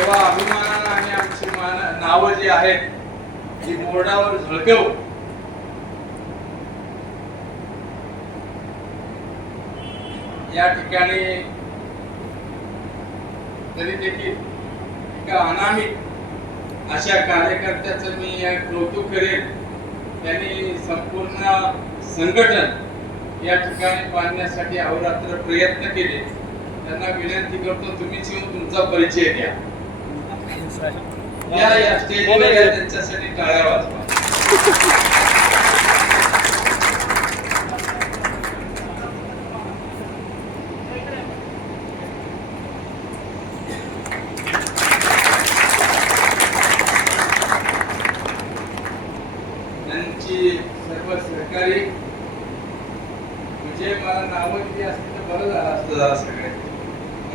तेव्हा अभिमानानं आणि आमची नावं जी आहेत ती बोर्डावर झळकव या ठिकाणी तरी देखील एका अनामिक अशा कार्यकर्त्याचं मी कौतुक करेन. त्यांनी संपूर्ण संघटन या ठिकाणी बांधण्यासाठी अहोरात्र प्रयत्न केले. त्यांना विनंती करतो तुम्हीच येऊन तुमचा परिचय द्या. या स्टेजवर त्यांच्यासाठी टाळ्या वाजवा. त्यांची सर्व सहकारी म्हणजे मला नावं दिली असती तर बरं झालं असतं जरा सगळे.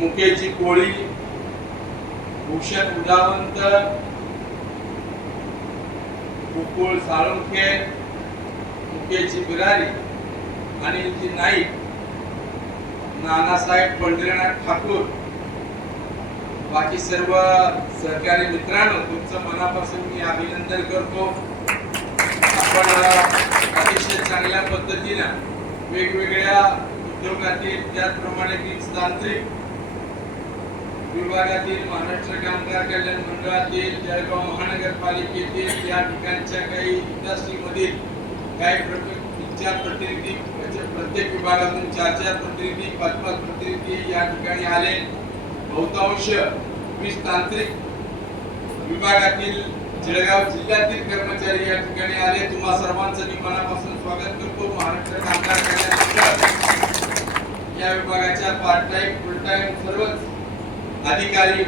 मुकेची कोळी, भूषण उदावंत, गोकुळ साळुंखे, मुकेची बिरारी, अनिलजी नाईक, नानासाहेब पंढरीनाथ ठाकूर, बाकी सर्व सहकारी मित्रांनो तुमचं मनापासून मी अभिनंदन करतो. आपण अतिशय चांगल्या पद्धतीनं वेगवेगळ्या उद्योगातील त्याचप्रमाणे वीज तांत्रिक विभागातील, महाराष्ट्र कामगार कल्याण मंडळातील, जळगाव महानगरपालिकेतील या ठिकाणच्या काही इंडस्ट्रीमधील काही प्रतिनिधी प्रत्येक विभागातून 4 प्रतिनिधी 5 प्रतिनिधी या ठिकाणी आले. बहुतांश वीज तांत्रिक विभागातील जळगाव जिल्ह्यातील कर्मचारी या ठिकाणी आले. तुम्हा सर्वांचं मी मनापासून स्वागत करतो. महाराष्ट्र कामगार कल्याण मंडळ या विभागाच्या पार्ट टाइम फुल टाइम सर्वच अधिकारी,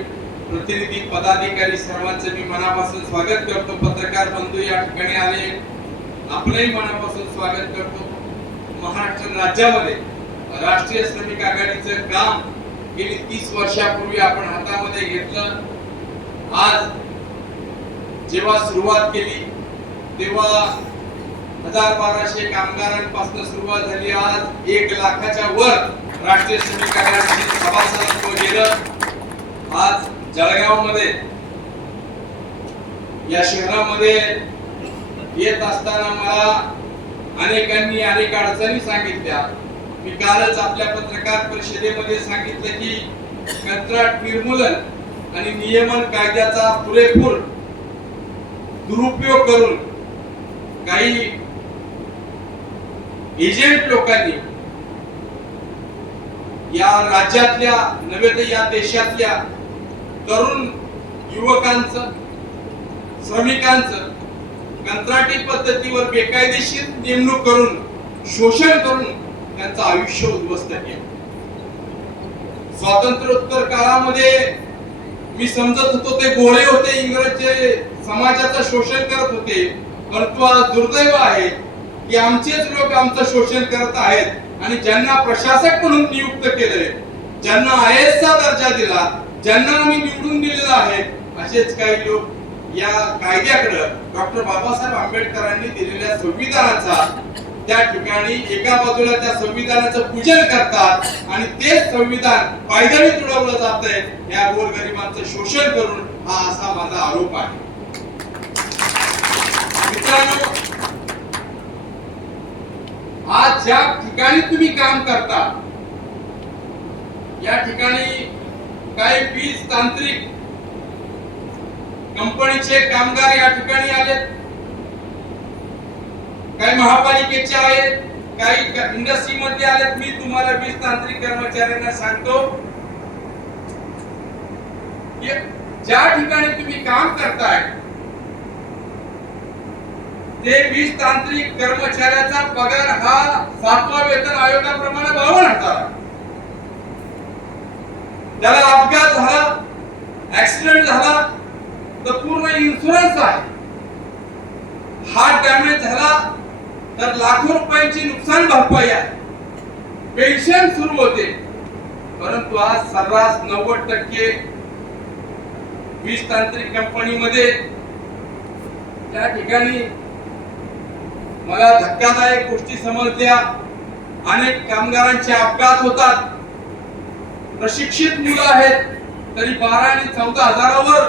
प्रतिनिधी, पदाधिकारी सर्वांचे मी मनापासून स्वागत करतो. पत्रकार बंधू या ठिकाणी आले, आपलंही मनापासून स्वागत करतो. महाराष्ट्र राज्यामध्ये राष्ट्रीय श्रमिक आघाडीचं काम गेली 30 वर्षापूर्वी आपण हातामध्ये घेतलं. आज जेव्हा सुरुवात केली तेव्हा 1200 कामगारांपासून सुरुवात झाली. आज 1 लाखाच्या वर राष्ट्रीय श्रमिक आघाडीचे सभासदत्व गेलं. आज जळगाव मध्ये या शहरामध्ये येत असताना मला अनेकांनी अनेक अडचणी सांगितल्या. मी कालच आपल्या पत्रकार परिषदेमध्ये सांगितलं की कंत्राट निर्मूलन आणि नियमन कायद्याचा पुरेपूर दुरुपयोग करून काही एजंट लोकांनी या राज्यातल्या नव्हे तर या देशातल्या तरुण युवकांचं, श्रमिकांचं कंत्राटी पद्धतीवर बेकायदेशीर नेमणूक करून शोषण करून त्यांचं आयुष्य उद्ध्वस्त केलं. स्वातंत्र्योत्तर काळामध्ये मी समजत होतो ते गोरे होते, इंग्रज समाजाचं शोषण करत होते. परंतु आज दुर्दैव आहे की आमचेच लोक आमचं शोषण करत आहेत आणि ज्यांना प्रशासक म्हणून नियुक्त केले, ज्यांना IAS चा दर्जा दिला, ज्यांना आम्ही निवडून दिलेला आहे, असेच काही लोक या कायद्याकडे डॉक्टर बाबासाहेब आंबेडकरांनी दिलेल्या संविधानाचा त्या ठिकाणी एका बाजूला त्या संविधानाचं पूजन करतात आणि तेच संविधान पायदळी तुडवलं जातंय. या गोरगरिबांचं शोषण करून हा असा माझा आरोप आहे. मित्रांनो, आज ज्या ठिकाणी तुम्ही काम करता या ठिकाणी काही वीज तांत्रिक कंपनीचे कामगार या ठिकाणी आलेत, काही महापालिकेचे आहेत, काही इंडस्ट्री मध्ये आलेत. मी तुम्हाला वीज तांत्रिक कर्मचाऱ्यांना सांगतो की ज्या ठिकाणी तुम्ही काम करताय ते वीज तांत्रिक कर्मचाऱ्याचा पगार हा 7व्या वेतन आयोगाप्रमाणे 52,000. त्याला अपघात झाला, ऍक्सिडेंट झाला तर पूर्ण इन्शुरन्स आहे. हार्ट डॅमेज झाला तर लाखो रुपयांची नुकसान भरपाई आहे. पेन्शन सुरू होते. परंतु आज सर्रास 90% वीज तांत्रिक कंपनीमध्ये त्या ठिकाणी मला धक्कादायक गोष्टी समजल्या. अनेक कामगारांचे अपघात होतात. प्रशिक्षित मुलं आहेत तरी 12 आणि 14 हजारावर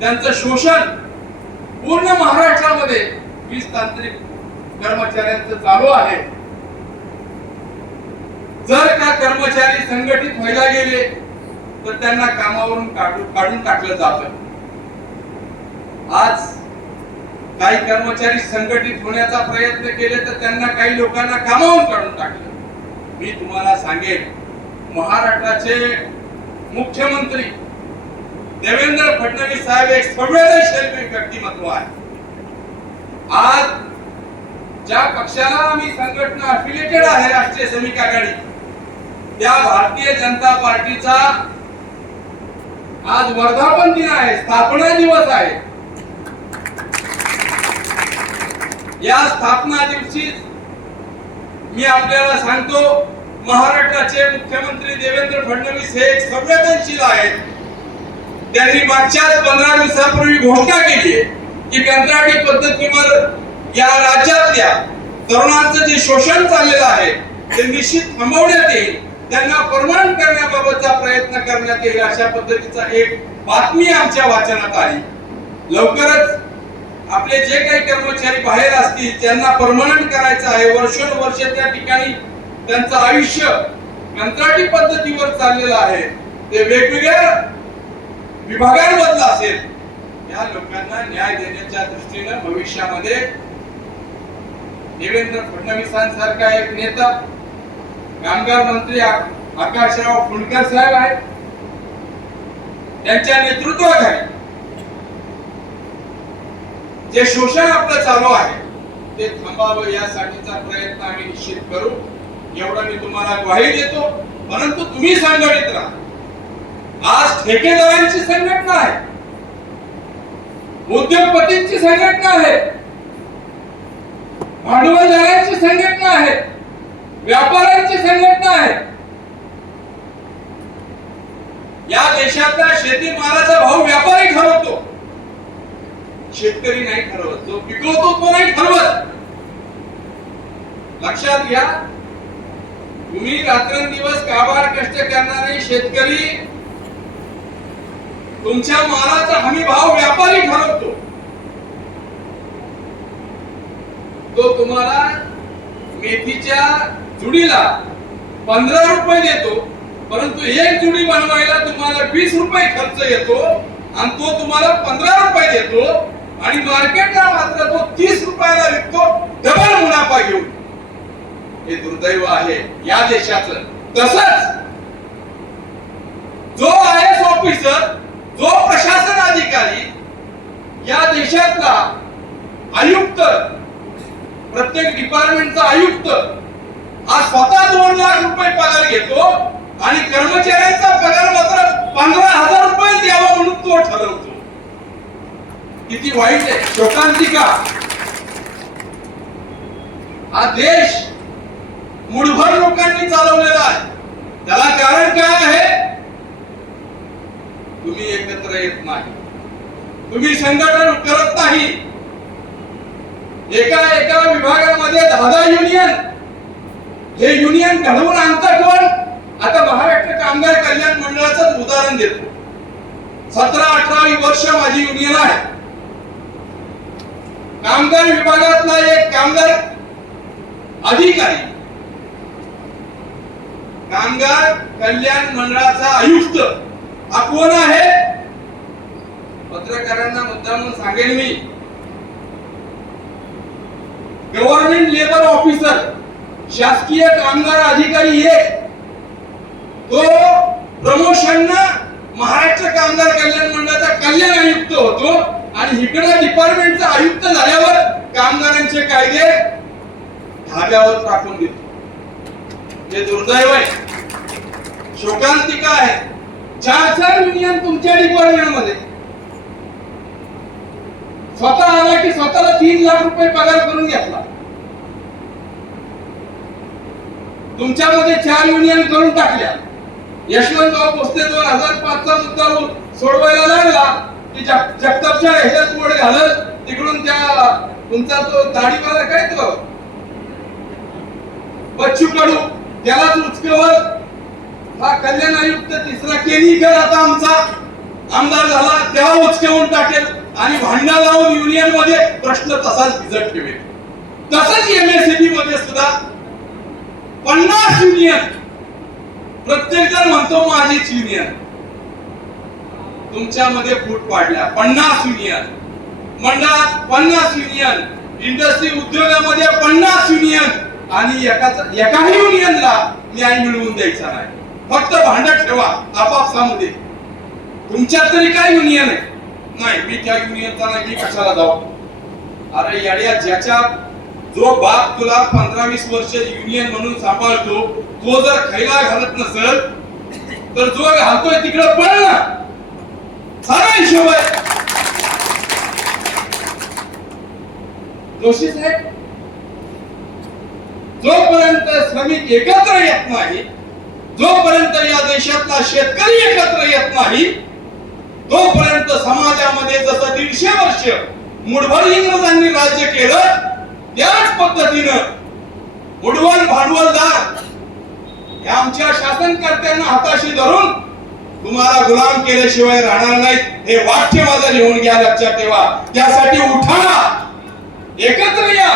त्यांचं शोषण पूर्ण महाराष्ट्रामध्ये 20 तांत्रिक कर्मचाऱ्यांचं चालू आहे. जर का कर्मचारी संघटित व्हायला गेले तर त्यांना कामावरून काढून टाकलं जातं. आज काही कर्मचारी संघटित होण्याचा प्रयत्न केले तर त्यांना काही लोकांना कामावरून काढून टाकलं. मी तुम्हाला सांगेन, महाराष्ट्राचे मुख्यमंत्री देवेंद्र फडणवीस साहेब एक संवेदनशील व्यक्तिमत्व आहे. आज ज्या पक्षाला आम्ही संघटना अफिलिएटेड आहे, राष्ट्रीय श्रमिक आघाडी, त्या भारतीय जनता पार्टीचा आज वर्धापन दिन आहे, स्थापना दिवस आहे. या स्थापना दिवशी मी आपल्याला सांगतो, महाराष्ट्राचे मुख्यमंत्री देवेंद्र फडणवीस हे एक संवेदनशील आहेत. त्यांनी मागच्या 15 दिवसापूर्वी घोषणा केली आहे की कंत्राटी पद्धतीवर या राज्यातल्या तरुणांचं जे शोषण चाललेलं आहे ते निश्चित थांबवण्यात येईल, त्यांना परमनंट करण्याबाबतचा प्रयत्न करण्यात येईल, अशा पद्धतीचा एक बातमी आमच्या वाचनात आली. लवकरच आपले जे काही कर्मचारी बाहेर असतील त्यांना परमनंट करायचं आहे. वर्षोनवर्ष त्या ठिकाणी त्यांचं आयुष्य कंत्राटी पद्धतीवर चाललेलं आहे, ते वेगवेगळ्या विभागांमधलं असेल. या लोकांना न्याय देण्याच्या दृष्टीने भविष्यामध्ये देवेंद्र फडणवीसांसारखा एक नेता, कामगार मंत्री आकाशराव फुंडकर साहेब आहेत, त्यांच्या नेतृत्वाखाली जे शोषण आपलं चालू आहे ते थांबावं, यासाठीचा प्रयत्न आम्ही निश्चित करू, एवढं मी तुम्हाला ग्वाही देतो. परंतु तुम्ही संघटित राहा. आज ठेकेदारांची संघटना आहे, उद्योगपतींची संघटना आहे, भांडवलदारांची संघटना आहे, व्यापाऱ्यांची संघटना आहे. या देशातला शेतीमालाचा भाव व्यापारी ठरवतो, शेतकरी नाही ठरवत, जो पिकवतो तो नाही ठरवत. लक्षात घ्या, तुम्ही रात्रंदिवस काबाड कष्ट करणारे शेतकरी, तुमच्या मालाचा हमी भाव व्यापारी ठरवतो. तो तुम्हाला मेथीच्या जुडीला 15 रुपये देतो, परंतु एक जुडी बनवायला तुम्हाला 20 रुपये खर्च येतो आणि तो तुम्हाला 15 रुपये देतो आणि मार्केटला मात्र तो 30 रुपयाला विकतो, डबल मुनाफा घेऊन. हे दुर्दैव आहे या देशाचं. तसंच जो IAS ऑफिसर, जो प्रशासन अधिकारी, या देशातला आयुक्त, प्रत्येक डिपार्टमेंटचा आयुक्त आज स्वतः 2 लाख रुपये पगार घेतो आणि कर्मचाऱ्यांचा पगार मात्र 15,000 रुपये द्यावा म्हणून तो ठरवतो. किती वाईट आहे, शोकांतिका. हा देश मुठभर लोकांनी चालवलेला आहे. त्याला कारण काय आहे? तुम्ही एकत्र येत नाही, तुम्ही संघटन करत नाही. एका विभागामध्ये 10 युनियन, हे युनियन घडवून आणतं कोण? आता महाराष्ट्र कामगार कल्याण मंडळाचं उदाहरण देतो. 17-18 वर्ष माझी युनियन आहे. कामगार विभागातला एक कामगार अधिकारी, कामगार कल्याण मंडळाचा आयुक्त, हा कोण आहे? पत्रकारांना मुद्दामून सांगेन मी, गव्हर्नमेंट लेबर ऑफिसर, शासकीय कामगार अधिकारी एक, तो प्रमोशन महाराष्ट्र कामगार कल्याण मंडळाचा कल्याण आयुक्त होतो आणि इकडे डिपार्टमेंटचा आयुक्त झाल्यावर कामगारांचे कायदे धाब्यावर टाकून देतो. हे दुर्दैव आहे, शोकांतिका आहे. 4 युनियन तुमच्या डिपार्टमेंट मध्ये. स्वतः आला की स्वतःला 3 लाख रुपये पगार करून घेतला. तुमच्यामध्ये 4 युनियन करून टाकल्या. यशवंतराव भोसले 2005 चा मुद्दा सोडवायला लागला की जगतापच्या ह्याच्यात मोड घालत तिकडून त्या तुमचा तो दाढीवाला काय तो बच्चू कडू त्यालाच उचकवत हा कल्याण आयुक्त तिसरा केनीकर आता आमचा आमदार झाला, त्याला उचकवून टाकेल आणि भांडा लावून युनियन मध्ये प्रश्न तसाच भिजत ठेवेल. तसंच एमएससीबी मध्ये सुद्धा 50 युनियन, प्रत्येक जण म्हणतो माझीच युनियन. तुमच्यामध्ये फूट पाडल्या. 50 युनियन मंडळात, 50 युनियन इंडस्ट्री उद्योगामध्ये, 50 युनियन आणि एकाही युनियनला न्याय मिळवून द्यायचा नाही. फक्त भांडत ठेवा आपापसामध्ये. तुमच्यात तरी काय युनियन आहे? नाही, मी त्या युनियनचा नाही, मी कशाला जाऊ? अरे येड्या, ज्याच्या जो बाप तुला 15-20 वर्ष युनियन म्हणून सांभाळतो, तो जर खैला घालत नसेल तर जो घालतोय तिकडे पळ ना. सारा हिशोब आहे. जोशी साहेब, जोपर्यंत श्रमिक एकत्र येत नाही, जोपर्यंत या देशातला शेतकरी एकत्र येत नाही, तोपर्यंत समाजामध्ये जसं 150 वर्ष मुठभर इंग्रजांनी राज्य केलं, त्याच पद्धतीनं मुठभर भांडवलदार या आमच्या शासनकर्त्यांना हाताशी धरून तुम्हाला गुलाम केल्याशिवाय राहणार नाहीत. हे वाक्य माझं लिहून घ्या, लक्षात ठेवा. त्यासाठी उठा, एकत्र या,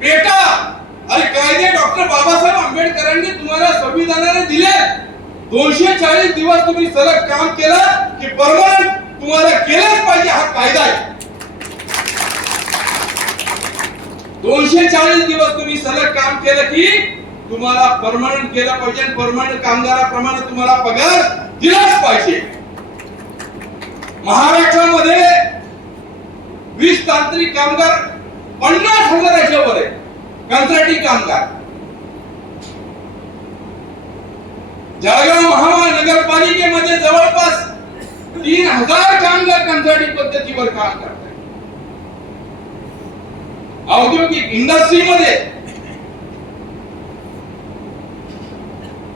पेटा. अरे कायदे डॉक्टर बाबासाहेब आंबेडकरांनी तुम्हाला संविधानाने दिले. 240 दिवस तुम्ही सलग काम केलं की परमनंट तुम्हाला केलंच पाहिजे, हा कायदा आहे. 240 दिवस तुम्ही सलग काम केलं की तुम्हाला परमनंट केलं पाहिजे आणि परमनंट कामगाराप्रमाणे तुम्हाला पगार दिलाच पाहिजे. महाराष्ट्रामध्ये 20 तांत्रिक कामगार 50,000च्या वर आहे. कंत्राटी कामगार जळगाव महानगरपालिकेमध्ये जवळपास 3,000 कामगार कंत्राटी पद्धतीवर काम करतात. औद्योगिक इंडस्ट्रीमध्ये,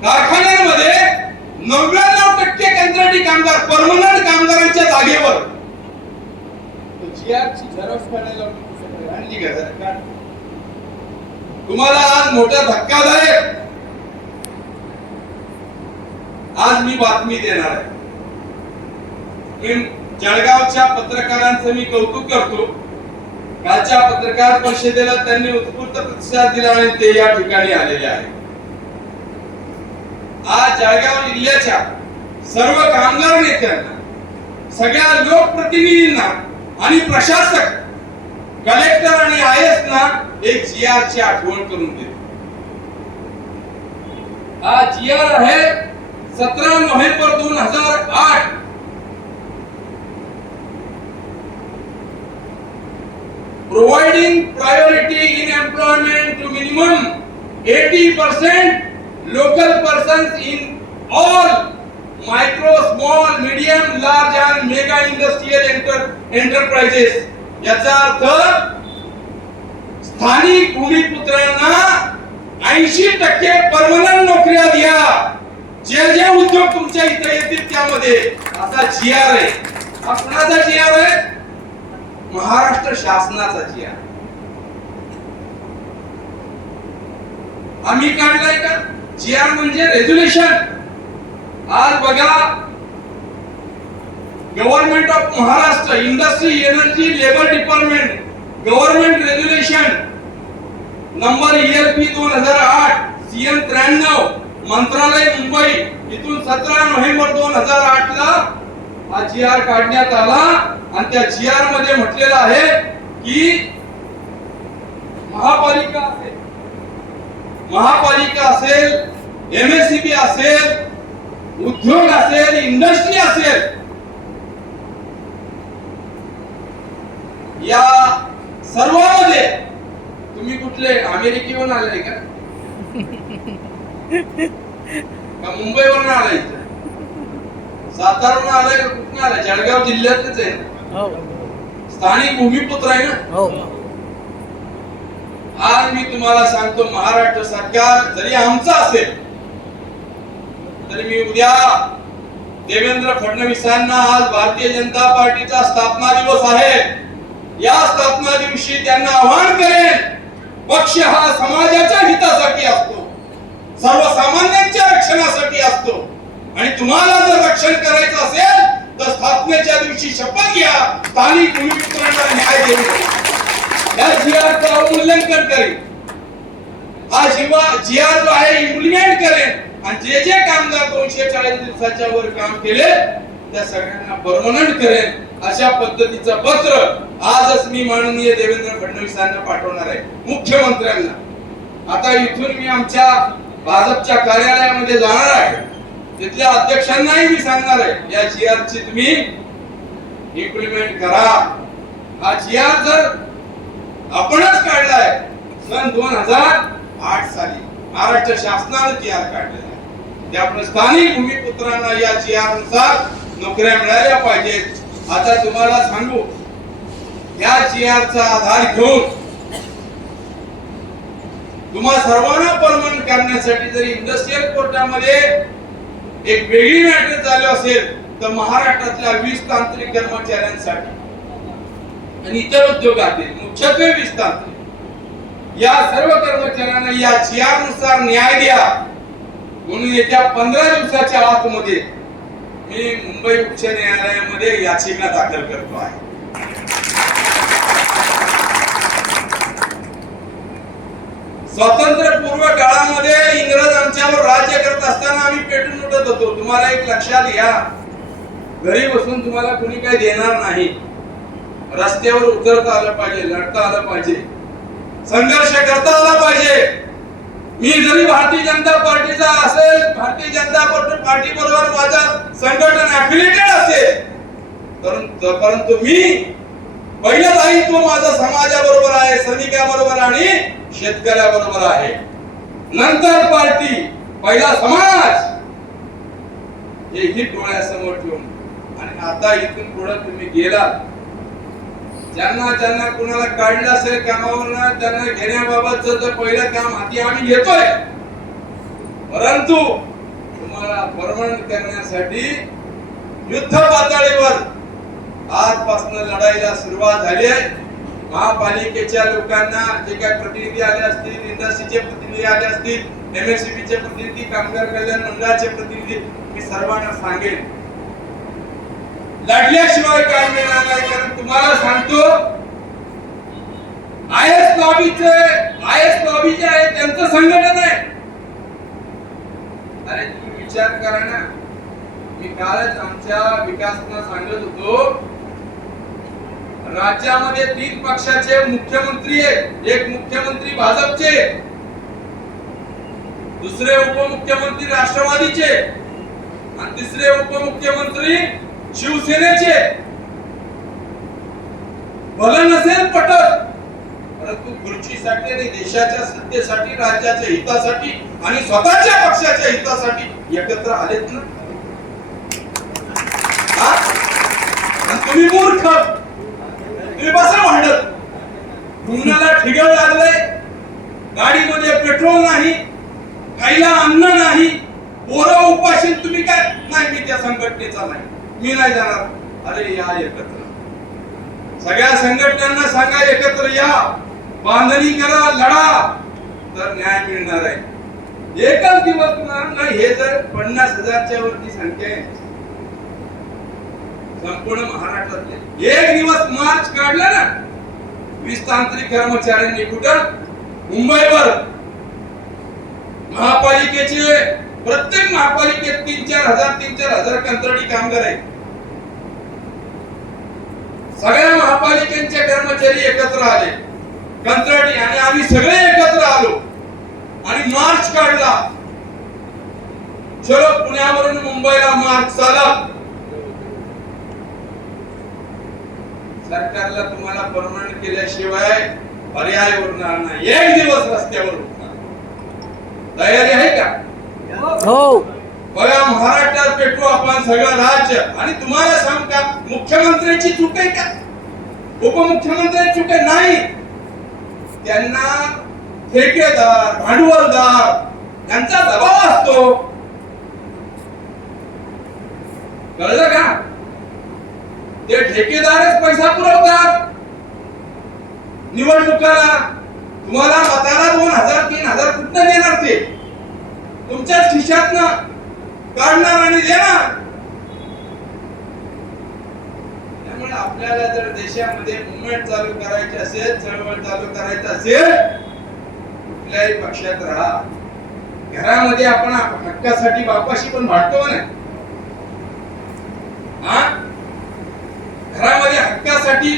कारखान्यांमध्ये 99% कंत्राटी कामगार परमनंट कामगारांच्या जागेवर. जीआरची झेरॉक्स काढायला आणली का जरा? तुम्हाला आज मोठा धक्कादायक आज मी बातमी देणार आहे. मी जळगावच्या पत्रकारांचं मी कौतुक करतो. कालच्या पत्रकार परिषदेला त्यांनी उत्स्फूर्त प्रतिसाद दिला आणि ते या ठिकाणी आलेले आहेत. आज जळगाव जिल्ह्याच्या सर्व कामगार नेत्यांना, सगळ्या लोकप्रतिनिधींना आणि प्रशासक, कलेक्टर आणि आयएस ना एक जीआर ची आठवण करून देतो. हा जीआर आहे 17 November 2008. Providing priority in employment to minimum 80% local persons in all micro, small, medium, large and mega industrial enterprises. याचा अर्थ स्थानिक भूमिपुत्रांना 80% परमनंट नोकऱ्या द्या. जे जे उद्योग तुमच्या इथे येतील त्यामध्ये असा जीआर आहे. हा कुणाचा जीआर आहे? महाराष्ट्र शासनाचा जीआर. आम्ही काढलाय का? जीआर म्हणजे रेझोल्युशन. आज बघा, government of Maharashtra industry energy labour department government resolution number ELP 2008 CM 93 मंत्रालय मुंबई इथून 17 नोव्हेंबर 2008 ला हा जीआर काढण्यात आला. आणि त्या जीआर मध्ये म्हटलेलं आहे की महापालिका असेल, MSCB असेल, उद्योग असेल, इंडस्ट्री असेल, या सर्वांमध्ये तुम्ही कुठले अमेरिकेवरून आलाय का मुंबईवरून आलाय, सातारावरून आलाय का कुठून आलाय? जळगाव जिल्ह्यातच आहे, स्थानिक भूमिपुत्र आहे ना. आज मी तुम्हाला सांगतो, महाराष्ट्र सरकार जरी आमचं असेल तरी मी उद्या देवेंद्र फडणवीसांना, आज भारतीय जनता पार्टीचा स्थापना दिवस आहे, या स्थापना दिवशी त्यांना आवाहन करेन, पक्ष हा समाजाच्या हितासाठी असतो. सर्वसामान्यांच्या रक्षणासाठी असतो. आणि तुम्हाला जर रक्षण करायचं असेल तर स्थापनेच्या दिवशी शपथ घ्या, स्थानिक भूमिपुत्रांना न्याय देऊ. या जीआरचं अवमूल्यन करेल, हा जीआर जो आहे इम्प्लिमेंट करेल आणि जे जे कामगार 240 दिवसाच्या वर काम केले त्या सगळ्यांना परमनंट करेल. अशा पद्धतीचं पत्र आजच मी माननीय देवेंद्र फडणवीसांना पाठवणार आहे, मुख्यमंत्र्यांना. आता इथून मी आमच्या भाजपच्या कार्यालयामध्ये जाणार आहे, तिथल्या अध्यक्षांनाही मी सांगणार आहे या जीआरची तुम्ही इम्प्लिमेंट करा. हा जीआर जर आपणच काढलाय सन 2008 साली महाराष्ट्र शासनाने जीआर काढलेला आहे. त्यामुळे स्थानिक भूमिपुत्रांना या जीआर नुसार नोकऱ्या मिळाल्या पाहिजेत. आता तुम्हाला सांगू, या जीआरचा आधार घेऊन तुम्हा सर्वांना परमनंट करण्यासाठी जरी इंडस्ट्रियल कोर्टामध्ये एक वेगळी मॅटर चालू असेल तर महाराष्ट्रातल्या 20 तांत्रिक कर्मचाऱ्यांसाठी आणि इतर उद्योगातील मुख्यत्वे 20 तांत्रिक या सर्व कर्मचाऱ्यांना या जीआर नुसार न्याय द्या म्हणून येत्या 15 दिवसाच्या आतमध्ये मी मुंबई उच्च न्यायालयामध्ये याचिका दाखल करतो आहे. स्वातंत्र्यपूर्व काळामध्ये इंग्रज आमच्यावर राज्य करत असताना आम्ही पेटून उठत होतो. तुम्हाला एक लक्षात घ्या, घरी बसून तुम्हाला कुणी काही देणार नाही. रस्त्यावर उतरता आलं पाहिजे, लढता आलं पाहिजे, संघर्ष करता आला पाहिजे. मी जरी भारतीय जनता पार्टीचा असेल, भारतीय जनता पार्टी बरोबर माझं संघटन अफिलिएटेड असेल, परंतु मी पहिलं दायित्व माझं समाजाबरोबर आहे, सैनिकाबरोबर आणि शेतकऱ्याबरोबर आहे. नंतर पार्टी, पहिला समाज, हेही डोळ्यासमोर ठेवून. आणि आता इथून पुढे तुम्ही गेला, ज्यांना कुणाला काढलं असेल कामावरनं त्यांना घेण्याबाबतचं तर पहिलं काम हाती आम्ही घेतोय. परंतु तुम्हाला परमनंट करण्यासाठी युद्ध पातळीवर आजपासून लढाईला सुरुवात झाली आहे. महापालिकेच्या लोकांना जे काही प्रतिनिधी आले असतील, इंडस्ट्रीचे प्रतिनिधी आले असतील, एमएससीबीचे प्रतिनिधी, कामगार कल्याण मंडळाचे प्रतिनिधी, मी सर्वांना सांगेन लढल्याशिवाय काय मिळणार नाही. कारण तुम्हाला सांगतो, आयएस लॉबी जे आहे त्यांचं संघटन आहे. अरे तुम्ही विचार करा ना, मी कालच आमच्या विकासना सांगत होतो, राज्यामध्ये 3 पक्षाचे मुख्यमंत्री आहेत. एक मुख्यमंत्री भाजपचे, दुसरे उपमुख्यमंत्री राष्ट्रवादीचे आणि तिसरे उपमुख्यमंत्री शिवसेनेचे. भलं नसेल पटत, परंतु खुर्चीसाठी आणि देशाच्या सत्तेसाठी, राज्याच्या हितासाठी आणि स्वतःच्या पक्षाच्या हितासाठी एकत्र आलेत ना. तुम्ही मूर्ख, तुम्ही बसा भांडत. रुग्णाला ठिगळ लागलंय, गाडीमध्ये पेट्रोल नाही, खायला अन्न नाही, पोरं उपाशी, तुम्ही काय नाही मी त्या संघटनेचा नाही, मी नाही जाणार. अरे या एकत्र, सगळ्या संघटनांना सांगा एकत्र या, बांधणी करा, लढा, तर न्याय मिळणार आहे. एकच दिवस नाही, हे जर 50,000च्या वरती संख्या आहे संपूर्ण महाराष्ट्रातले, एक दिवस मार्च काढला ना 20 तांत्रिक कर्मचाऱ्यांनी, कुठं मुंबईवर. महापालिकेचे प्रत्येक महापालिकेत 3-4 हजार कंत्राटी कामगार आहेत. सगळ्या महापालिकेचे कर्मचारी एकत्र आले, कंत्राटी, आणि आम्ही सगळे एकत्र आलो आणि मार्च काढला. चलो पुण्यावरून मुंबईला मार्च झाला. सरकारला तुम्हाला परमनंट केल्याशिवाय पर्याय उरणार नाही. एक दिवस रस्त्यावर उठणार. तयारी आहे का? हो. बघा, महाराष्ट्रात पेटू आपण सगळं राज्य. आणि तुम्हाला सांग का, मुख्यमंत्र्यांची चूक आहे का? उपमुख्यमंत्र्यांची चूक आहे? नाही. त्यांना ठेकेदार, भांडवलदार यांचा दबाव असतो. कळलं का? ते ठेकेदारच पैसा पुरवतात निवडणुकाला. तुम्हाला मताला 2,000-3,000 कुठनं देणार ते? तुमच्याच खिशातनं काढणार आणि देणार. त्यामुळे आपल्याला जर देशामध्ये मुवमेंट चालू करायची असेल, चळवळ चालू करायची असेल, कुठल्याही पक्षात राहा. घरामध्ये आपण हक्कासाठी बापाशी पण भांडतो ना. घरामध्ये हक्कासाठी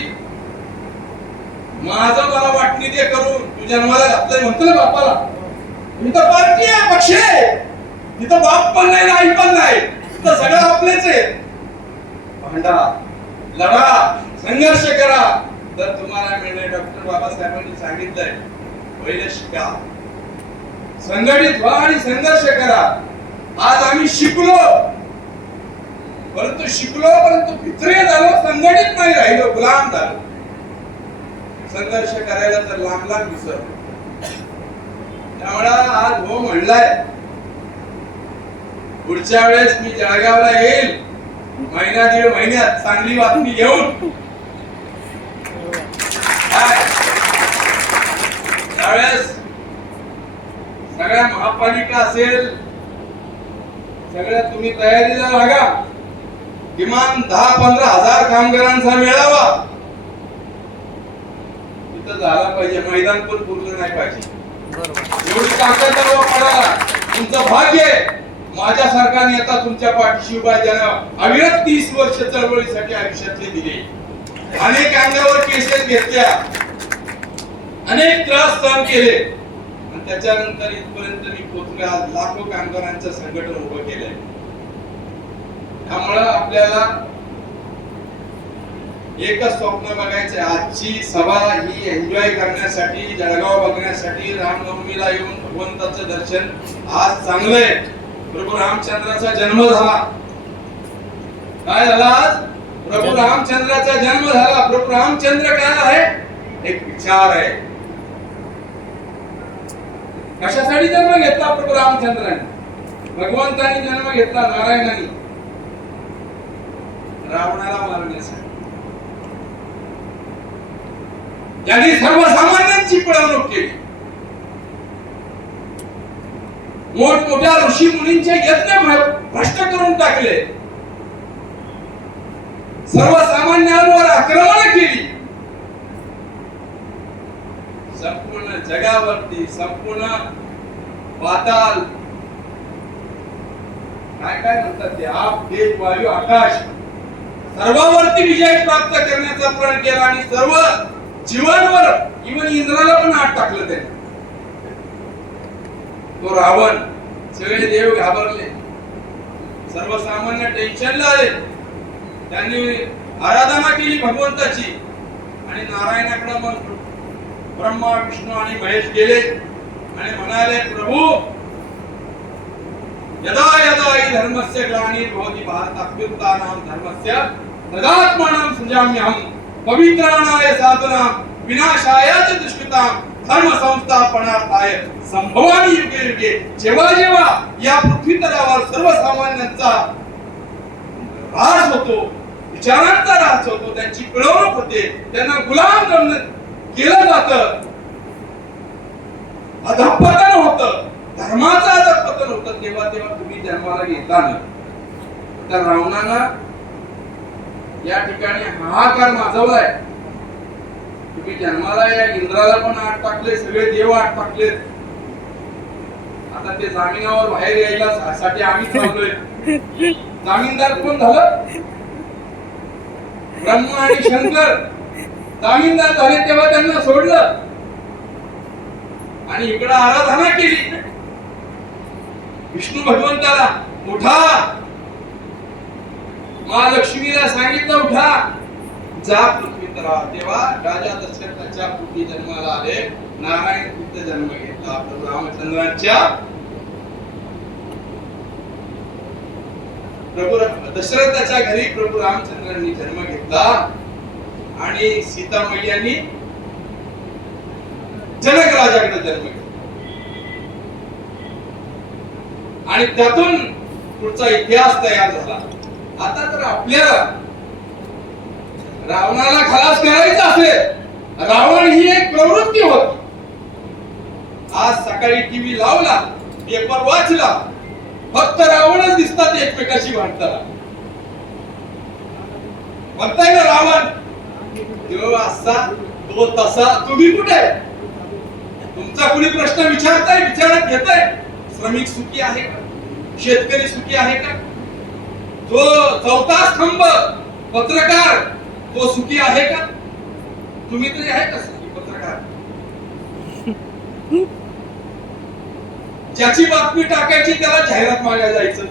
माझं मला वाटणी दे करून तुझ्या जन्माला घातलंय म्हणतो ना बापाला. इथं पार्टी आहे, पक्ष आहे, इथं बाप पण नाही, आई पण नाही, इथं सगळं आपलेच आहे. भांडा, लढा, संघर्ष करा, तर तुम्हाला मिळेल. डॉक्टर बाबासाहेबांनी सांगितलंय, पहिले शिका, संघटित व्हा आणि संघर्ष करा. आज आम्ही शिकलो, परंतु भित्रे झालो, संघटित नाही राहिलो, गुलाम झालो. संघर्ष करायला तर लांब लांब दिसत. त्यामुळे आज हो म्हणलाय, पुढच्या वेळेस मी जळगावला येईल, महिना दीड महिन्यात चांगली बातमी घेऊन. त्यावेळेस सगळ्या महापालिका असेल, सगळ्या तुम्ही तयारीला लागा. किमान 10-15 हजार कामगारांचा मेळावा तिथं झाला पाहिजे. मैदान पण पुरलं नाही पाहिजे. एवढी ताकद पडाला. तुमचं भाग्य माझ्यासारखा नेता तुमच्या पाठीशी उभा आहे, ज्यानं अविरत 30 वर्ष चळवळीसाठी आयुष्यातले दिले. अनेक अंगावर केसेस घेतल्या, अनेक त्रास सहन केले, आणि त्याच्यानंतर इथपर्यंत मी पोहोचले. आज लाखो कामगारांचं संघटन उभं केलंय. त्यामुळं आपल्याला एकच स्वप्न बघायचं. आजची सभा ही एन्जॉय करण्यासाठी, जळगाव बघण्यासाठी, रामनवमीला येऊन भगवंताचं दर्शन. आज चांगलंय, प्रभू रामचंद्राचा जन्म झाला. काय झाला आज? प्रभू रामचंद्राचा जन्म झाला. प्रभू रामचंद्र काय आहे? एक विचार आहे. कशासाठी जन्म घेतला प्रभू रामचंद्राने? भगवंतानी जन्म घेतला, नारायणाने, रावणाला मारण्यासाठी. ज्यांनी सर्वसामान्यांची पिळवणूक केली, मोठमोठ्या ऋषी मुनींचे यज्ञ भ्रष्ट करून टाकले, सर्वसामान्यांवर आक्रमण केली, संपूर्ण जगावरती, संपूर्ण पाताल, काय काय म्हणतात ते, आप, तेज, वायू, आकाश, सर्वांवरती विजय प्राप्त करण्याचा प्रण केला. आणि सर्व जीवांवर, इवन इंद्राला पण आत टाकलं त्याने. तो रावण, सगळे देव घाबरले, सर्वसामान्य टेन्शनला आले. त्यांनी आराधना केली भगवंताची, आणि नारायणाकडे मग ब्रह्मा, विष्णू आणि महेश गेले आणि म्हणाले, प्रभू यदा यदा हि धर्मस्य ग्लानिर्भवति भारताभ्युत्थानं धर्मस्य तदात्मानं सृजाम्यहं पवित्राणाय साधनां विनाशाय च दुष्कृतां धर्म संस्थापनार्थाय संभवामि युगे युगे. जेव्हा जेव्हा या पृथ्वी तलावर सर्वसामान्यांचा ऱ्हास होतो, विचारांचा ऱ्हास होतो, त्यांची पिळवणूक होते, त्यांना गुलाम केलं जातं, अधःपतन होतं, धर्माचं अधःपतन होतं, तेव्हा तेव्हा तुम्ही जन्माला घेताना त्या रावणानं या ठिकाणी हाहाकार माजवलाय. तुम्ही जन्माला या इंद्राला पण आत टाकले, सगळे देव आत टाकले. आता ते जामिनावर बाहेर यायला साठी आम्ही थांबलोय. जामीनदार कोण झालं? ब्रह्मा आणि शंकर जामीनदार झाले, तेव्हा त्यांना सोडलं आणि इकडे आराधना केली विष्णू भगवंताला. उठा, महालक्ष्मीला सांगितलं उठा, जा पृथ्वीत राहा. तेव्हा राजा दशरथाच्या पोटी जन्माला आले, नारायण तिथे जन्म घेतला. प्रभू रामचंद्रांच्या, प्रभू दशरथाच्या घरी प्रभू रामचंद्रांनी जन्म घेतला आणि सीता मैयांनी जनक राजाकडे जन्म घेतला. आणि त्यातून पुढचा इतिहास तयार झाला. आता तर आपल्याला रावणाला खलास करायचा असेल, रावण ही एक प्रवृत्ती होती. आज सकाळी टीव्ही लावला पेपर वाचला, फक्त रावणच दिसतात एकमेकाशी भांडताना. म्हणताय ना रावण तो असा तो तसा, तुम्ही कुठे? तुमचा कुणी प्रश्न विचारत घेताय? श्रमिक सुखी आहे का? शेतकरी सुखी आहे का? जो चौथा स्तंभ पत्रकार तो सुखी आहे का? तुम्ही तरी आहे का सुखी पत्रकार? ज्याची बातमी टाकायची त्याला जाहिरात मागायला जायचं,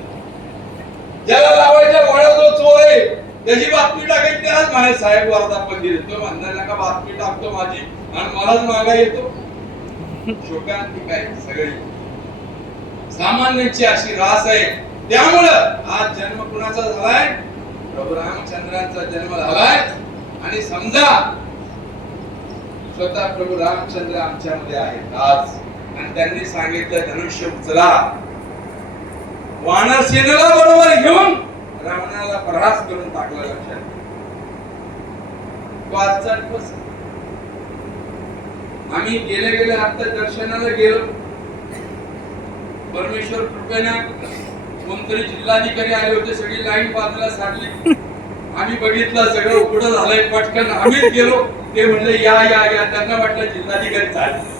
ज्याला लावायचा घोडा जो चोर आहे त्याची बातमी टाकायची त्यालाच म्हणायचं साहेब वर्धापन दिले. तो म्हणणार का बातमी टाकतो माझी आणि मलाच मागा येतो. शोकांतिक आहे सगळी, सामान्यांची अशी रास आहे. त्यामुळं आज जन्म कुणाचा झालाय? प्रभू रामचंद्रांचा जन्म झालाय. आणि समजा स्वतः प्रभू रामचंद्र आमच्यामध्ये आहेत आज, आणि त्यांनी सांगितलं धनुष्य उचला. वानर सेनेला बरोबर घेऊन रावणाला प्रहास करून टाकला. लक्षात तो आजचा दिवस. आम्ही गेले आता दर्शनाला गेलो, परमेश्वर कृपेने कोणतरी जिल्हाधिकारी आले होते, सगळी लाईन बाजूला साडली. आम्ही बघितलं सगळं उघडं झालंय, पटकन आम्हीच गेलो. ते म्हणले या या या, त्यांना वाटलं जिल्हाधिकारी झाले.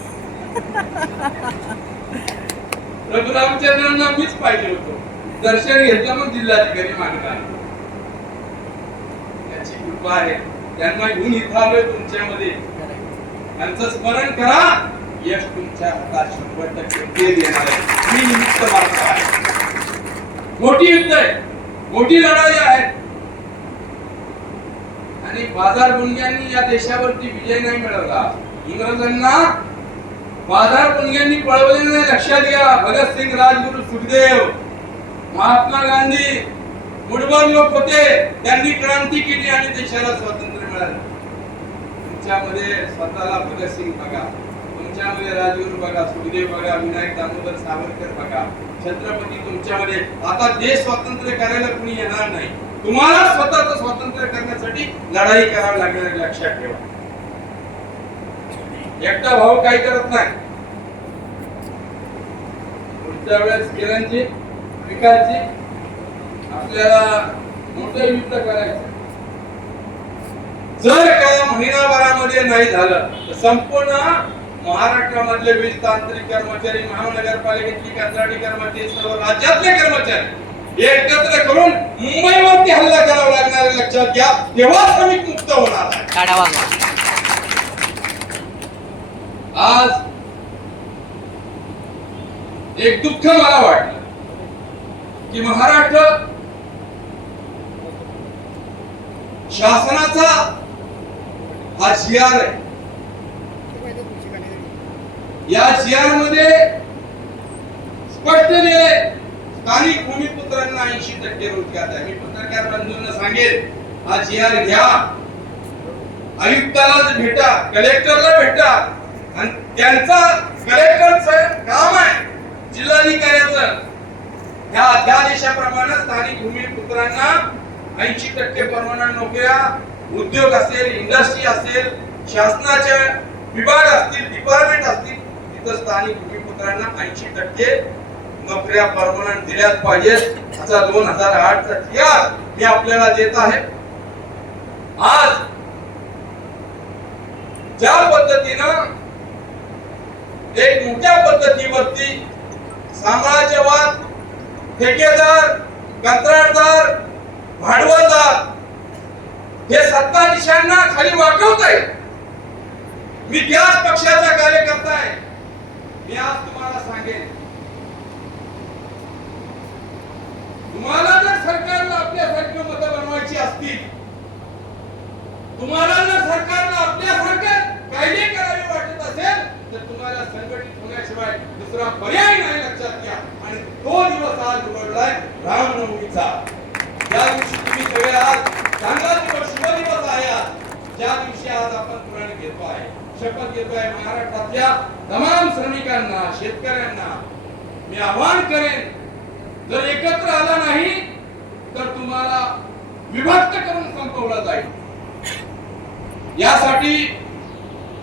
प्रभू रामचंद्रांना मीच पाहिजे होतो. दर्शन घेतलं मग जिल्हाधिकारी मागणार. याची कृपा आहे, त्यांना घेऊन इथं आलोय तुमच्यामध्ये. त्यांचं स्मरण करा, यश तुमच्या हातात 100% ते देणार आहे. मी निमित्त मात्र आहे. मोठी युद्ध आहे, मोठी लढाई आहे. आणि बाजार गुंग्यांनी या देशावरती विजय नाही मिळवला. इंग्रजांना बाजार गुंग्यांनी पळवले नाही. लक्षात घ्या. भगतसिंग, राजगुरू, सुखदेव, महात्मा गांधी मुठभर लोक होते, त्यांनी क्रांती केली आणि देशाला स्वातंत्र्य मिळालं. तुमच्यामध्ये स्वतःला भगतसिंग बघा, तुमच्यामध्ये राजगुरू बघा, सुखदेव बघा, विनायक दामोदर सावरकर बघा, छत्रपती तुमच्यामध्ये. आता देश स्वातंत्र्य करायला कुणी येणार नाही. तुम्हाला स्वतःचं स्वातंत्र्य करण्यासाठी लढाई करावी लागणार. लक्षात ठेवा. एकटा भाऊ काही करत नाही. पुढच्या वेळेस किरणची विकासची आपल्याला मोठं युद्ध करायचं. जर का महिनाभरामध्ये नाही झालं तर संपूर्ण महाराष्ट्रामधले 20 तांत्रिक कर्मचारी, महानगरपालिकेची कंत्राटी कर्मचारी, सर्व राज्यातले कर्मचारी एकत्र करून मुंबईवरती हल्ला करावा लागणार आहे. लक्षात घ्या. तेव्हा श्रमिक मुक्त होणार आहे. आज एक दुःख मला वाटलं की महाराष्ट्र शासनाचा हा जीआर आहे. या जीआर मध्ये स्पष्ट लिहिले स्थानिक भूमिपुत्रांना 80% रोजगार आहे. मी पत्रकार बंधूंना सांगेन, हा जीआर घ्या, आयुक्ताला भेटा, कलेक्टरला भेटा, आणि त्यांचा कलेक्टरचं काम आहे जिल्हाधिकाऱ्याचं या अध्यादेशाप्रमाणे स्थानिक भूमिपुत्रांना 80% परमनंट नोकऱ्या, उद्योग असेल, इंडस्ट्री असेल, शासनाचे विभाग असतील, डिपार्टमेंट असतील, तिथं स्थानिक भूमिपुत्रांना 80% नोकऱ्या परमनंट दिल्याच पाहिजेत. असा 2008 चा जीआर मी आपल्याला देत आहे. आज ज्या पद्धतीनं एक मोठ्या पद्धतीवरती साम्राज्यवाद, ठेकेदार, कंत्राटदार, भांडवलदार हे सत्ताधीशांना खाली वाकवत आहे. मी त्याच पक्षाचा कार्यकर्ता आहे. मी आज तुम्हाला सांगेन, तुम्हाला जर सरकारला आपल्यासारखी मतं बनवायची असतील, तुम्हाला जर सरकारला आपल्यासारखे कायदे करावे वाटत असेल, तर तुम्हाला संघटित होण्याशिवाय दुसरा पर्याय नाही. लक्षात घ्या. आणि तो दिवस आज उघडलाय रामनवमीचा. ज्या दिवशी तुम्ही सगळे आज चांगला दिवस, शुभ दिवस आहे आज, ज्या दिवशी आज आपण पुराण घेतो आहे, शपथ घेतोय. महाराष्ट्रातल्या तमाम श्रमिकांना, शेतकऱ्यांना मी आवाहन करेन, जर एकत्र आला नाही तर तुम्हाला विभक्त करून संपवलं जाईल. यासाठी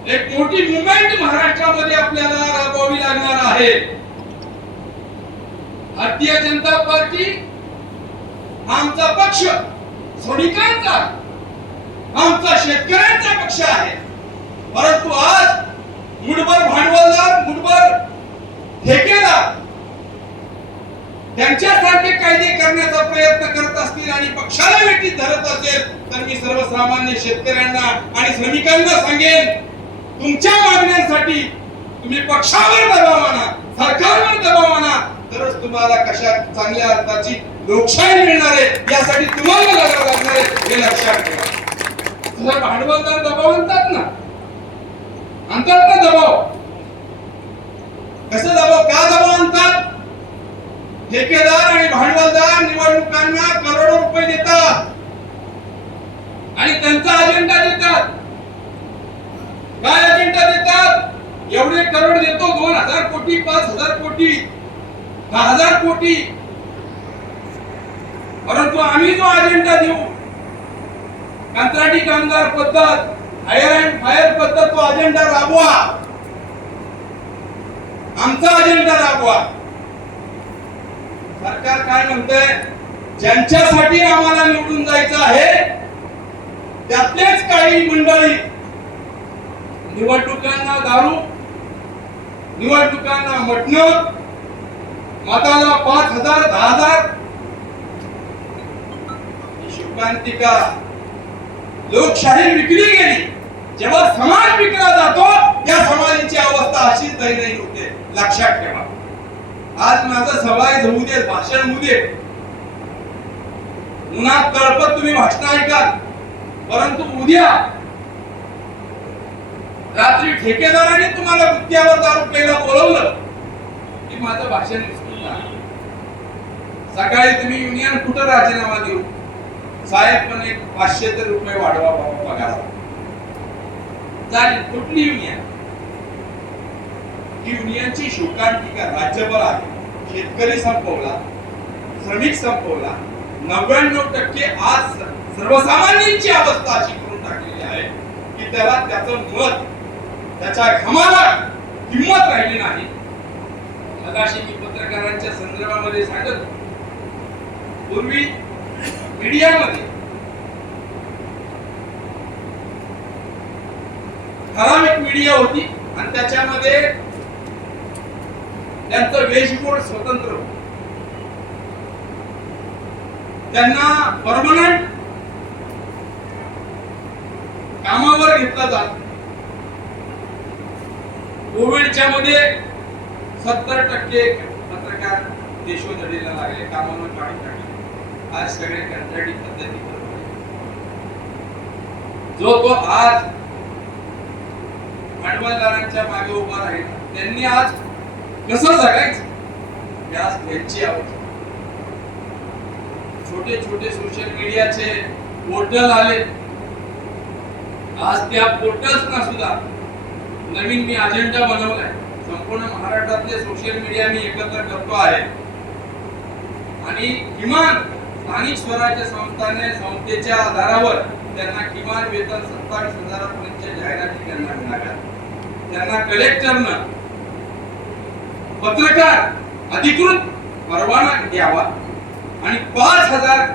एक मोठी मुवमेंट महाराष्ट्रामध्ये आपल्याला राबवावी लागणार आहे. भारतीय जनता पार्टी हा आमचा पक्ष श्रमिकांचा, आमचा शेतकऱ्यांचा पक्ष आहे. परंतु आज मुठभर भांडवलदार, मुठभर ठेकेदार त्यांच्यासारखे कायदे करण्याचा प्रयत्न करत असतील आणि पक्षाला वेठीत धरत असेल तर मी सर्वसामान्य शेतकऱ्यांना आणि श्रमिकांना सांगेन, तुमच्या मागण्यांसाठी तुम्ही पक्षावर दबाव आणा, सरकारवर दबाव आणा, तरच तुम्हाला कशा चांगल्या अर्थाची लोकशाही मिळणार आहे. यासाठी तुम्हाला लढावं लागणार आहे, हे लक्षात ठेवा. भांडवलदार दबाव आणतात ना, दबाव कसं दबाव का दबाव आणतात? ठेकेदार आणि भांडवलदार निवडणुकांना करोडो रुपये देतात आणि त्यांचा अजेंडा देतात. काय अजेंडा देतात? एवढे करोड देतो, 2000 कोटी, 5000 कोटी, 10000 कोटी. परंतु आम्ही जो अजेंडा देऊ, कंत्राटी कामगार पद्धत, हायर अँड फायर पद्धत, तो अजेंडा राबवा, आमचा अजेंडा राबवा. सरकार काय म्हणतंय? ज्यांच्यासाठी आम्हाला निवडून जायचं आहे त्यातलेच काही मंडळी निवडणुकांना दारू, निवडणुकांना मटण, मताला 5000, 10000, शुभांतिका लोकशाही विकली गेली. जेव्हा समाज विकला जातो त्या समाजाची अवस्था अशीच दयनीय होते. लक्षात ठेवा. आज माझं सभा होऊ दे, भाषण होऊ दे, उन्हात तळपत तुम्ही भाषण ऐका, परंतु उद्या रात्री ठेकेदाराने तुम्हाला गुत्त्यावर दारू प्यायला बोलवलं की माझं भाषण विसरून. सकाळी तुम्ही युनियन कुठं राजीनामा देऊ, साहेब पण एक 500 रुपये वाढवा बाबा पगारावर. चालेल, कुठली युनियन? ही युनियनची शोकांतिका राज्यभर आहे. शेतकरी संपवला, श्रमिक संपवला, 99% आज सर्वसामान्यांची अवस्था अशी करून टाकलेली आहे की त्याला त्याचं मत, त्याच्या घामाला किंमत राहिली नाही. मगाशी मी पत्रकारांच्या संदर्भामध्ये सांगत, पूर्वी मीडियामध्ये ठराविक मीडिया होती आणि त्याच्यामध्ये त्यांचं वेशभूष स्वतंत्र होतं. त्यांना परमनंट कामावर घेतलं जात. कोविडच्या मध्ये 70% पत्रकार देशोधडीला लागले, कामावर काढून टाकले. आज सगळे कंत्राटी पद्धती जो तो आज भांडवलदारांच्या मागे उभा राहील, त्यांनी आज कसं जगायचं यास त्यांची आवश्यकता. छोटे छोटे सोशल मीडियाचे पोर्टल आले. आज त्या पोर्टल्सना सुद्धा नवीन मी अजेंडा बनवलाय. संपूर्ण महाराष्ट्रातले सोशल मीडिया मी एकत्र करतो आहे आणि किमान स्थानिक स्वराज्य संस्थेच्या आधारावर त्यांना किमान वेतन 27,000 पर्यंतच्या जाहिराती त्यांना मिळाव्या. त्यांना कलेक्टरनं पत्रकार अधिकृत परवाना द्यावा आणि 5,000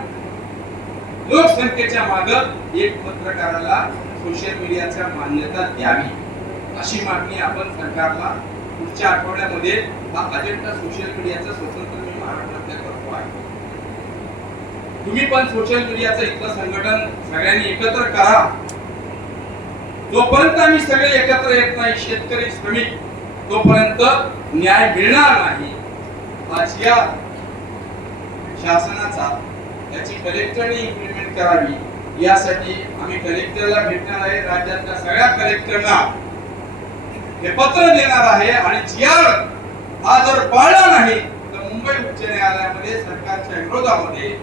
लोकसंख्येच्या मागे एक पत्रकाराला सोशल मीडियाच्या मान्यता द्यावी, अशी मागणी आपण सरकारला पुढच्या आठवड्यामध्ये हा अजेंडा सोशल मीडियाचा स्वतंत्र मी महाराष्ट्रात करतो आहे. तुम्ही पण सोशल मीडियाचं इथलं संघटन सगळ्यांनी एकत्र करा. जोपर्यंत आम्ही सगळे एकत्र येत नाही, शेतकरी श्रमिक, तोपर्यंत न्याय मिळणार नाही. आज या शासनाचा याची कलेक्टरने इम्प्लिमेंट करावी यासाठी आम्ही कलेक्टरला भेटणार आहे. राज्यातल्या सगळ्या कलेक्टरना हे पत्र देणार आहे आणि जीआर हा जर पाळला नाही तर मुंबई उच्च न्यायालयामध्ये सरकारच्या विरोधामध्ये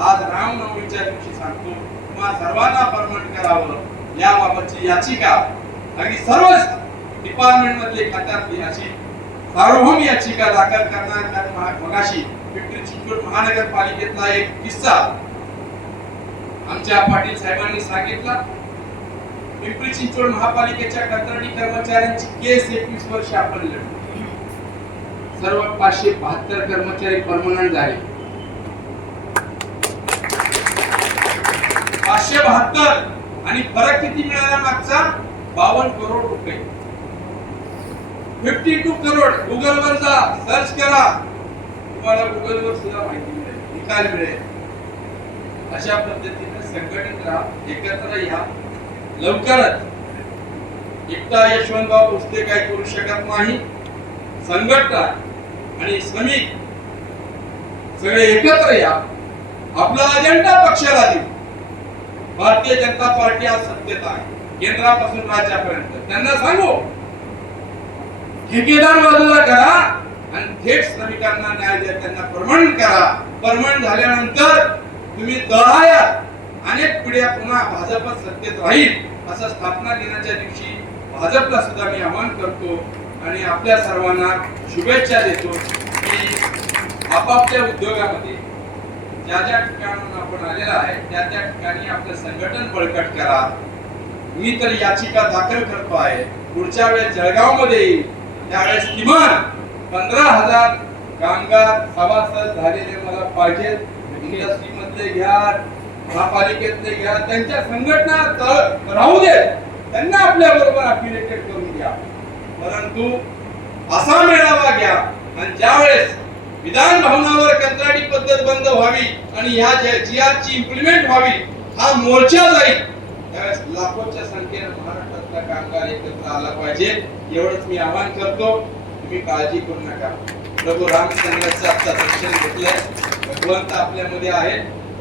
आज रामनवमीच्या दिवशी सांगतो तुम्हा सर्वांना परमनंट करावं याबाबतची याचिका आणि सर्व डिपार्टमेंट मधले खात्यातली अशी सार्वभौम याचिका दाखल करणार. मगाशी पिंपरी चिंचवड महानगरपालिकेतला एक किस्सा आमच्या पाटील साहेबांनी सांगितला. पिंपरी चिंचवड महापालिकेच्या कंत्राटी कर्मचाऱ्यांची केस 21 वर्ष आपण लढली. सर्व 572 कर्मचारी परमनंट झाले. 572 आणि फरक किती मिळाला मागचा 52 करोड रुपये. 52 करोड. गुगल वर जा, सर्च करा, तुम्हाला गुगल वर सुद्धा माहिती मिळेल, निकाल मिळेल. अशा पद्धतीने संघटित राहा, एकत्र या. लवकरच एकटा यशवंतराव भोसले काही करू शकत नाही. संघटना आणि श्रमिक सगळे एकत्र या. आपला अजेंडा पक्षाला देऊ. भारतीय जनता पार्टी आज सत्तेत आहे, केंद्रापासून राज्यापर्यंत. त्यांना सांगू ठेकेदार बाजूला करा आणि थेट श्रमिकांना न्याय द्या, त्यांना परमनंट करा. परमनंट झाल्यानंतर तुम्ही दहायात अनेक पिढ्या पुन्हा भाजप सत्तेत राहील. असं स्थापना दिनाच्या दिवशी भाजपला सुद्धा मी आवाहन करतो आणि आपल्या सर्वांना शुभेच्छा देतो की आपापल्या उद्योगामध्ये ज्या ज्या ठिकाणाहून आपण आलेला आहे त्या त्या ठिकाणी आपलं संघटन बळकट करा. मी तर याचिका दाखल करतो आहे. पुढच्या वेळेस जळगाव मध्ये येईल त्यावेळेस किमान 15,000 कामगार सभासद झालेले मला पाहिजेत. इंडस्ट्री मधले घ्या, महापालिकेतले घ्या, त्यांच्या संघटना राहू दे, त्यांना आपल्या बरोबर अफिलिएटेड करून घ्या. परंतु असा मेळावा घ्या आणि ज्यावेळेस विधान भवनावर कंत्राटी पद्धत बंद व्हावी आणि ह्या जीआरची इम्प्लिमेंट व्हावी, हा मोर्चा जाईल, त्यावेळेस लाखोच्या संख्येने महाराष्ट्रातला कामगार एकत्र आला पाहिजे. एवढंच मी आवाहन करतो. तुम्ही काळजी करू नका. प्रभू रामचंद्राचं आता दर्शन घेतलंय. भगवंत आपल्यामध्ये आहे.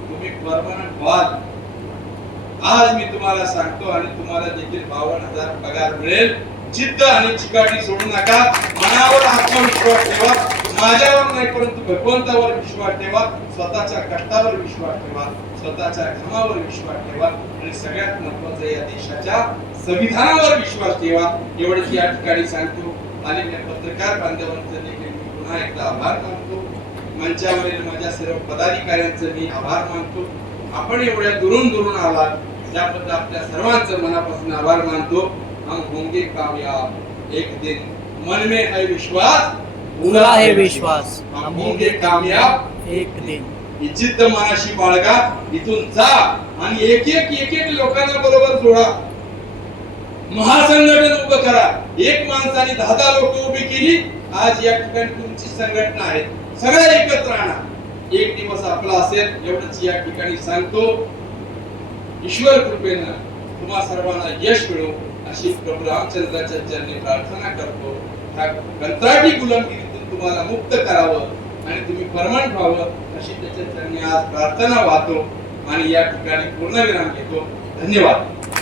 तुम्ही परमनंट व्हाल. आज मी तुम्हाला सांगतो आणि तुम्हाला देखील 52,000 पगार मिळेल. जिद्द आणि चिकाटी सोडू नका. मनावर आत्मविश्वास ठेवा. माझ्यावर नाही परंतु भगवंतावर विश्वास ठेवा. स्वतःच्या कष्टावर विश्वास ठेवा. स्वतःच्या घामावर विश्वास ठेवा आणि सगळ्यात महत्त्वाचं या देशाच्या संविधानावर विश्वास ठेवा. एवढंच या ठिकाणी सांगतो. आलेल्या पत्रकार बांधवांचं देखील मी पुन्हा एकदा आभार मानतो. मंचावरील माझ्या सर्व पदाधिकाऱ्यांचं मी आभार मानतो. आपण एवढ्या दुरून आलात त्याबद्दल आपल्या सर्वांचं मनापासून आभार मानतो. हम होंगे कामयाब एक दिन. मन में है विश्वास, पूरा है विश्वास, हम होंगे कामयाब एक दिन. ही जिद्द मनाशी बाळगा. इथून जा आणि एक एक लोकांना बरोबर जोडा. महासंघटन उभं करा. एक माणसाने 10 लोक उभी केली. आज या ठिकाणी तुमची संघटना आहे. सगळ्या एकत्र आणा. एक दिवस आपला असेल एवढंच या ठिकाणी सांगतो. ईश्वर कृपेनं तुम्हा सर्वांना यश मिळो अशी प्रभू रामचंद्राच्या चरणी प्रार्थना करतो. ह्या कंत्राटी गुलामगिरीतून तुम्हाला मुक्त करावं आणि तुम्ही परमनंट व्हावं अशी त्याच्या चरणी आज प्रार्थना वाहतो आणि या ठिकाणी पूर्णविराम घेतो. धन्यवाद.